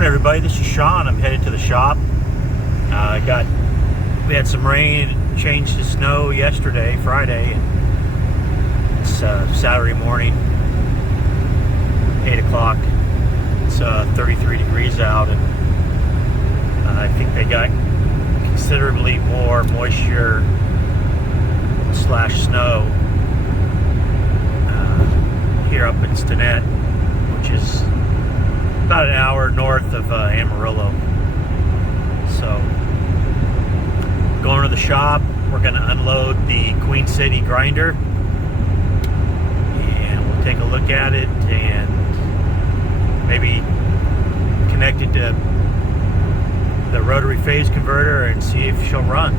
Morning, everybody. This is Sean. I'm headed to the shop. We had some rain, changed to snow yesterday, Friday, and it's Saturday morning, 8 o'clock. It's 33 degrees out, and I think they got considerably more moisture / snow here up in Stinnett, which is about an hour north of Amarillo. So, going to the shop, we're going to unload the Queen City grinder, and we'll take a look at it and maybe connect it to the rotary phase converter and see if she'll run.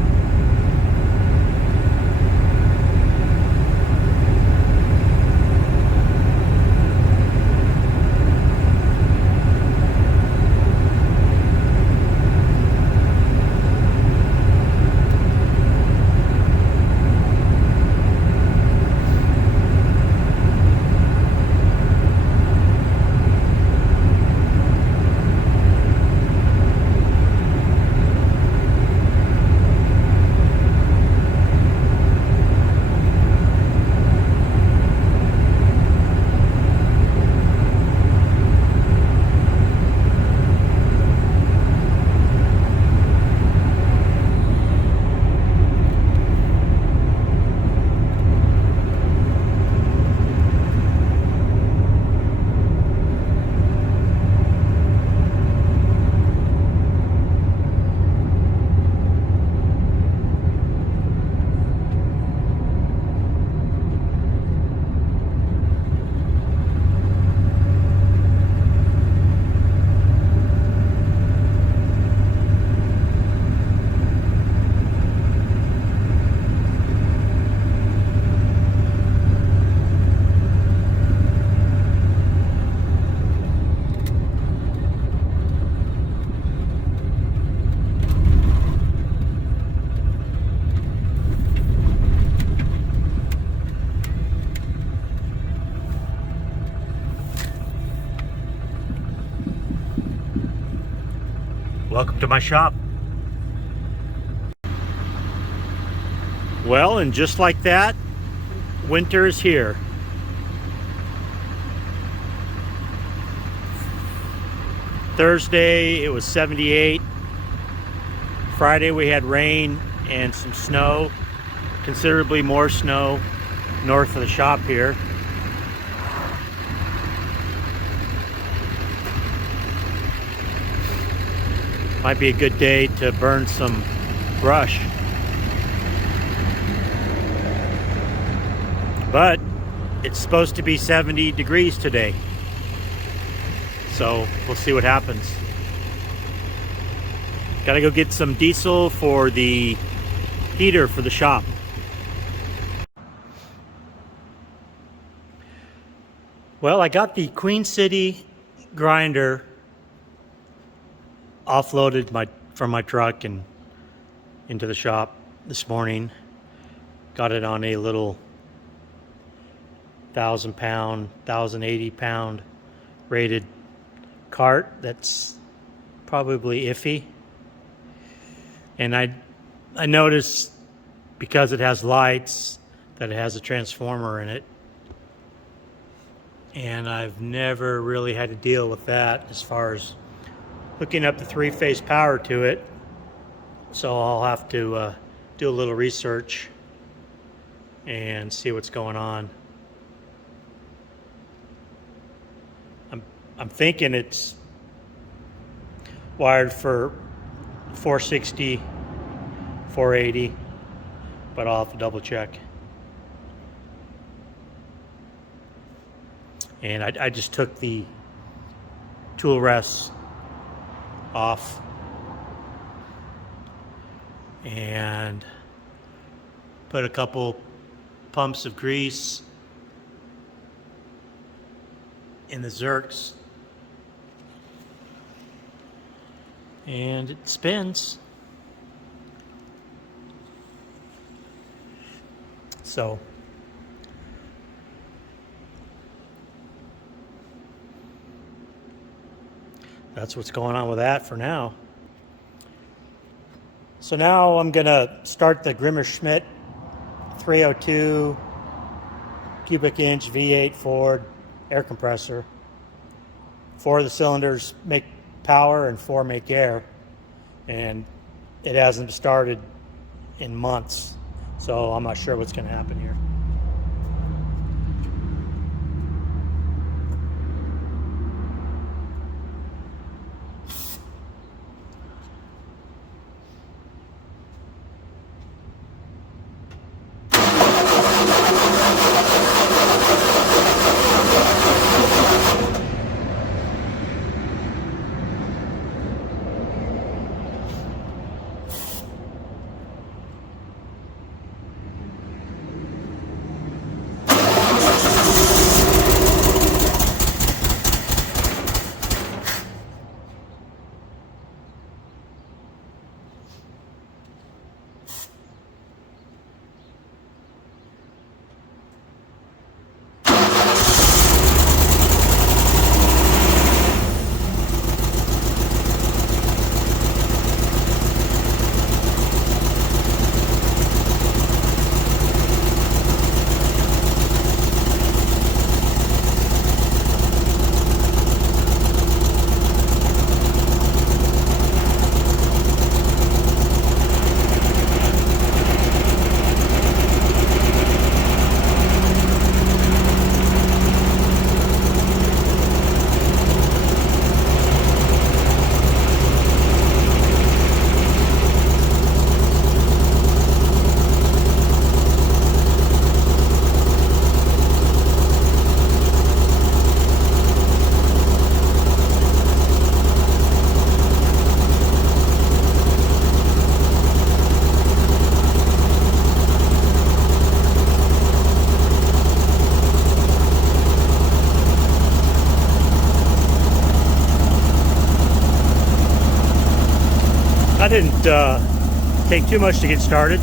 Welcome to my shop. Well, and just like that, winter is here. Thursday, it was 78. Friday, we had rain and some snow, considerably more snow north of the shop here. Might be a good day to burn some brush. But it's supposed to be 70 degrees today. So we'll see what happens. Gotta go get some diesel for the heater for the shop. Well, I got the Queen City grinder offloaded from my truck and into the shop this morning. Got it on a little 1,000-pound, 1,080-pound rated cart that's probably iffy. And I noticed, because it has lights, that it has a transformer in it. And I've never really had to deal with that as far as hooking up the three-phase power to it. So I'll have to do a little research and see what's going on. I'm thinking it's wired for 460, 480, but I'll have to double check. And I just took the tool rests off and put a couple pumps of grease in the Zerks, and it spins. So that's what's going on with that for now. So now I'm going to start the Grimmer Schmidt 302 cubic inch V8 Ford air compressor. 4 of the cylinders make power and 4 make air, and it hasn't started in months, so I'm not sure what's going to happen here. That didn't take too much to get started.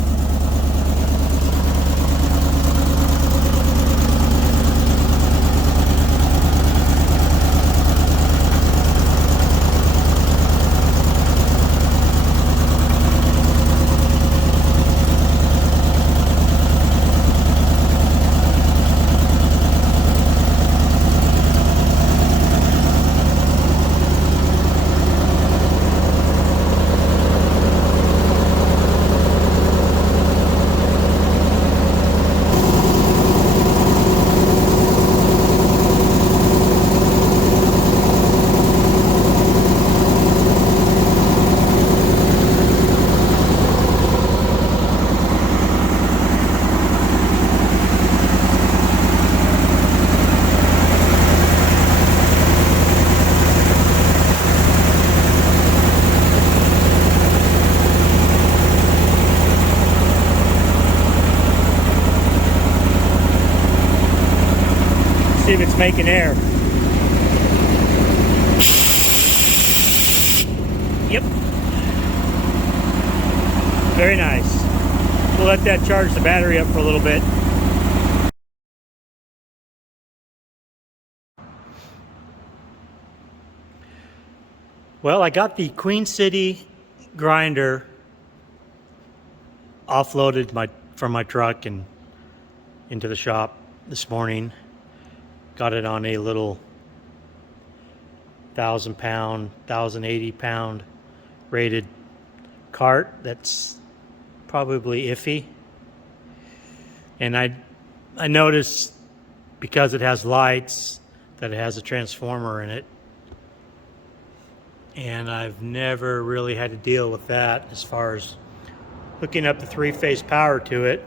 See if it's making air. Yep. Very nice. We'll let that charge the battery up for a little bit. Well, I got the Queen City grinder offloaded from my truck and into the shop this morning. Got it on a little 1,000-pound, 1,080-pound rated cart that's probably iffy. And I noticed, because it has lights, that it has a transformer in it. And I've never really had to deal with that as far as hooking up the 3-phase power to it.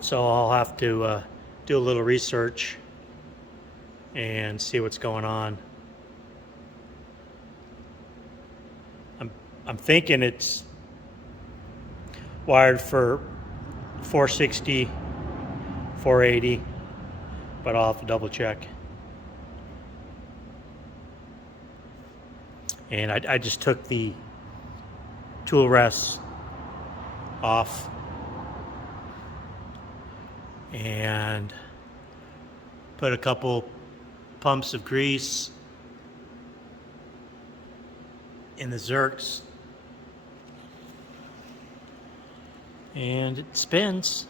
So I'll have to do a little research and see what's going on. I'm thinking it's wired for 460, 480, but I'll have to double check. And I just took the tool rests off and put a couple pumps of grease in the Zerks. And it spins.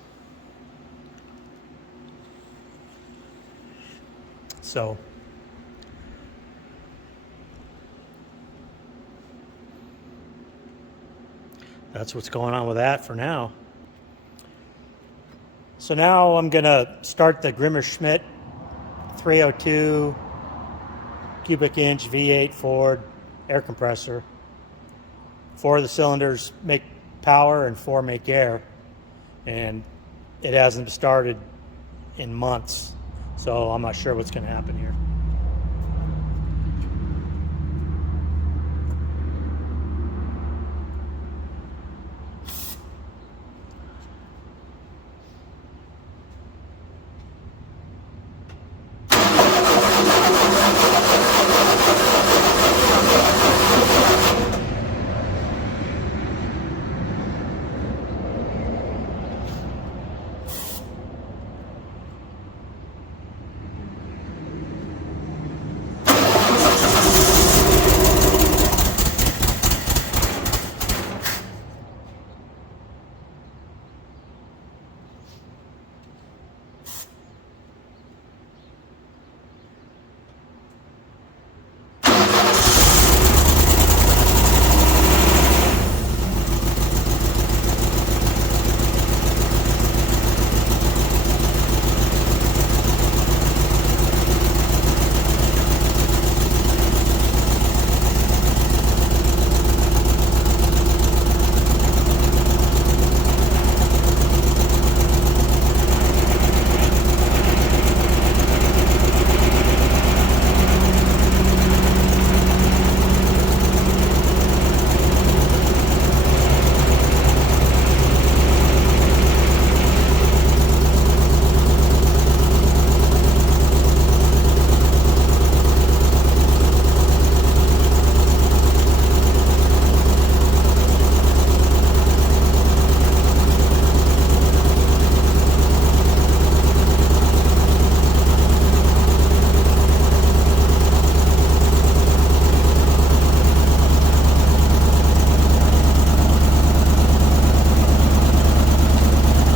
So that's what's going on with that for now. So now I'm gonna start the Grimmer-Schmidt 302 cubic inch V8 Ford air compressor. 4 of the cylinders make power and 4 make air, and it hasn't started in months, so I'm not sure what's going to happen here.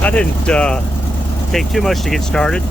I didn't take too much to get started.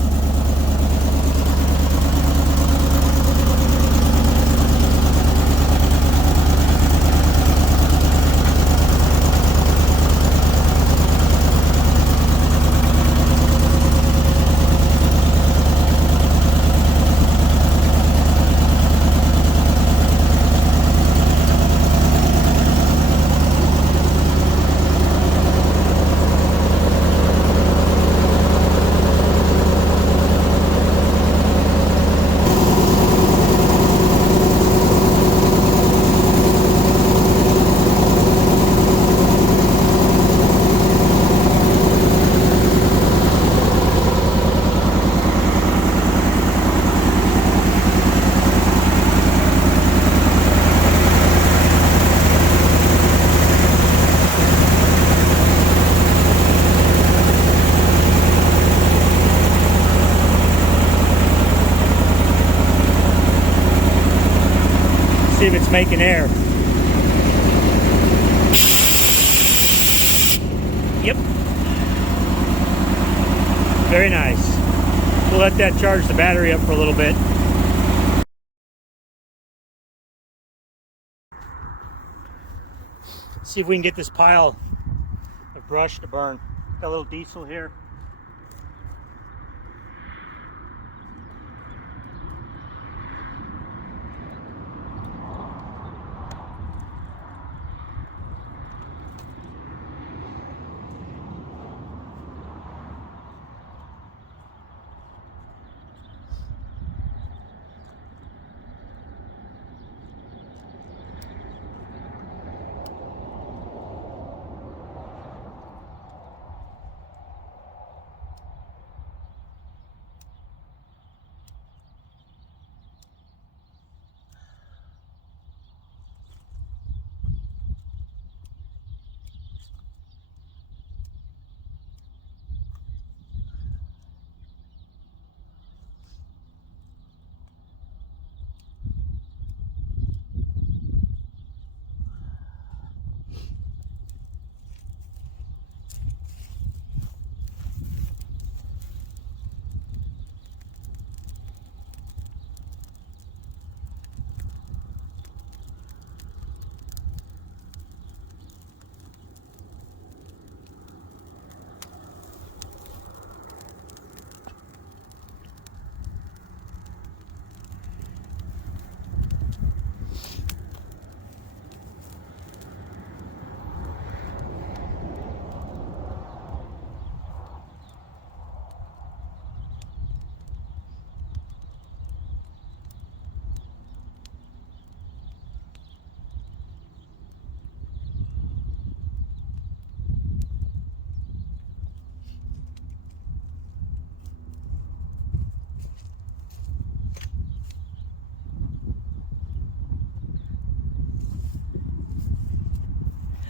See if it's making air. Yep. Very nice. We'll let that charge the battery up for a little bit. See if we can get this pile of brush to burn. Got a little diesel here.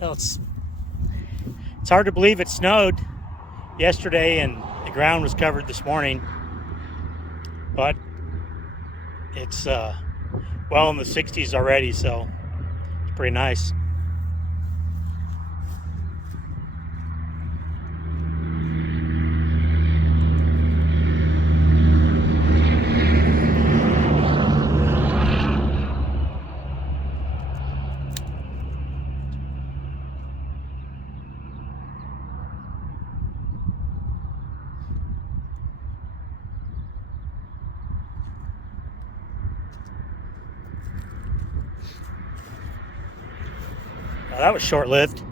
Well, it's hard to believe it snowed yesterday and the ground was covered this morning, but it's well in the 60s already, so it's pretty nice. Well, that was short-lived.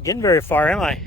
Not getting very far, am I?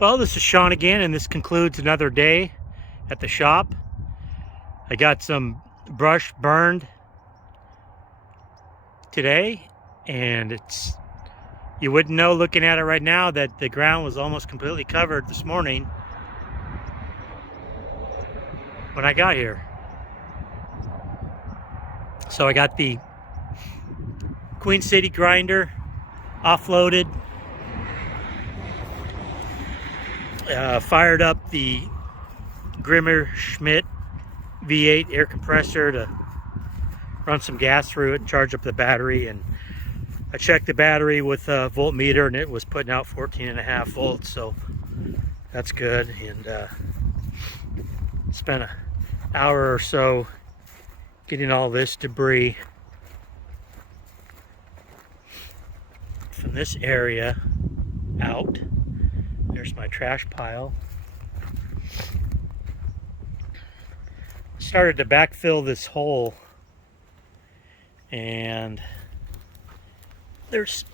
Well, this is Sean again, and this concludes another day at the shop. I got some brush burned today, and you wouldn't know looking at it right now that the ground was almost completely covered this morning when I got here. So I got the Queen City grinder offloaded, fired up the Grimmer Schmidt V8 air compressor to run some gas through it and charge up the battery. And I checked the battery with a voltmeter, and it was putting out 14.5 volts, so that's good. And spent an hour or so getting all this debris from this area out. There's my trash pile. Started to backfill this hole, and there's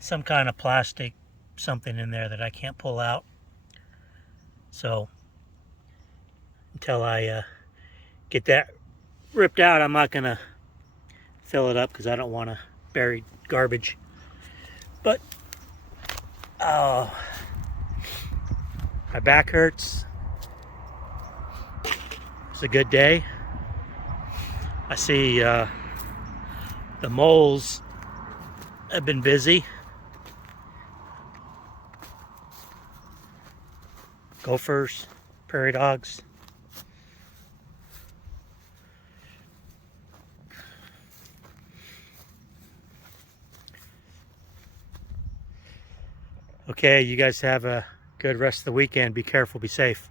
some kind of plastic something in there that I can't pull out. So until I get that ripped out, I'm not gonna fill it up because I don't want to bury garbage. But oh, my back hurts. It's a good day. I see the moles have been busy. Gophers, prairie dogs. Okay, you guys have a good rest of the weekend. Be careful, be safe.